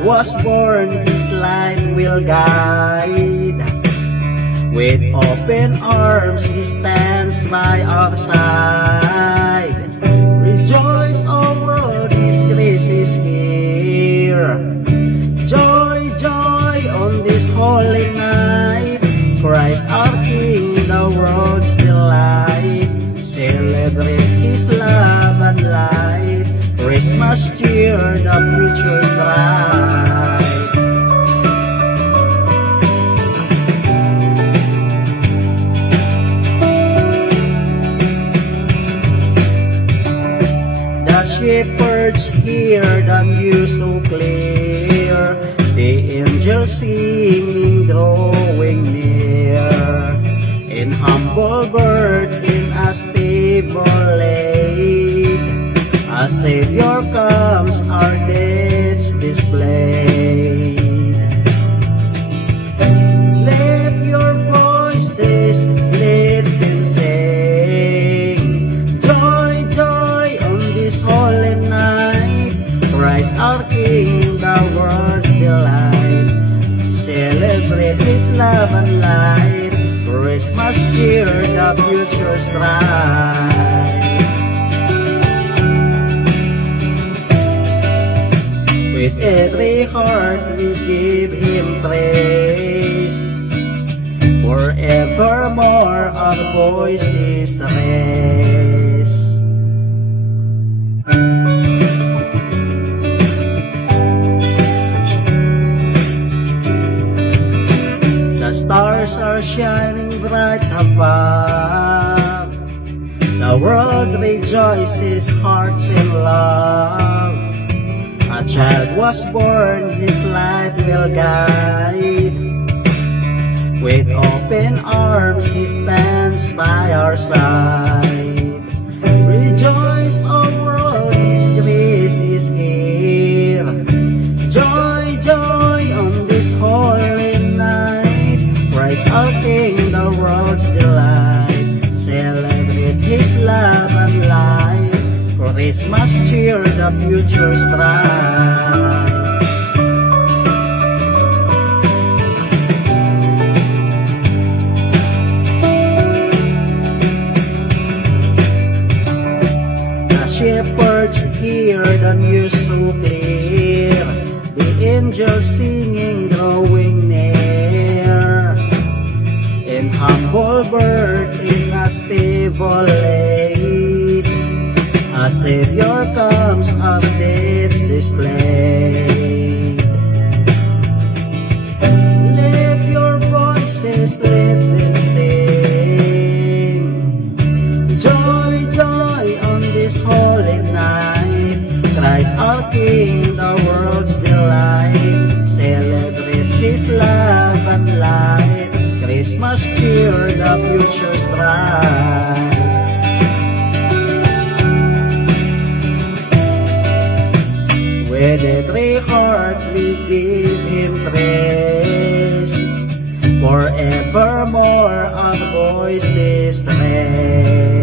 child was born, his light will guide. With open arms he stands by our side. Rejoice, O world, his grace is here. Joy, joy on this holy night. Christ our King, the world's delight. Celebrate his love and light. Christmas cheer, the future's bright. The shepherds hear the news so clear, the angels singing drawing near. In humble birth in a stable laid, a Savior comes, our deeds displayed. Let your voices, let them sing. Joy, joy on this holy night. Christ our King, the world's delight. Celebrate his love and light. Christmas cheer, the future's bright. With every heart we give him praise. Forevermore our voices raise. The stars are shining bright above. The world rejoices, hearts in love. A child was born, his light will guide. With open arms he stands by our side. Rejoice, O world, his grace is here. Joy, joy on this holy night. Christ our King, the world's delight. Celebrate his love and light. Christmas cheer, the future's bright. The shepherds hear the news so clear, the angels singing drawing near. In humble birth in a stable laid, a Savior comes, our deeds displayed. Let your voices, let them sing. Joy, joy on this holy night. Christ our King, the world's delight. Celebrate his love and light. Christmas cheer, the future's bright. With every heart we give him praise. Forevermore our voices raise.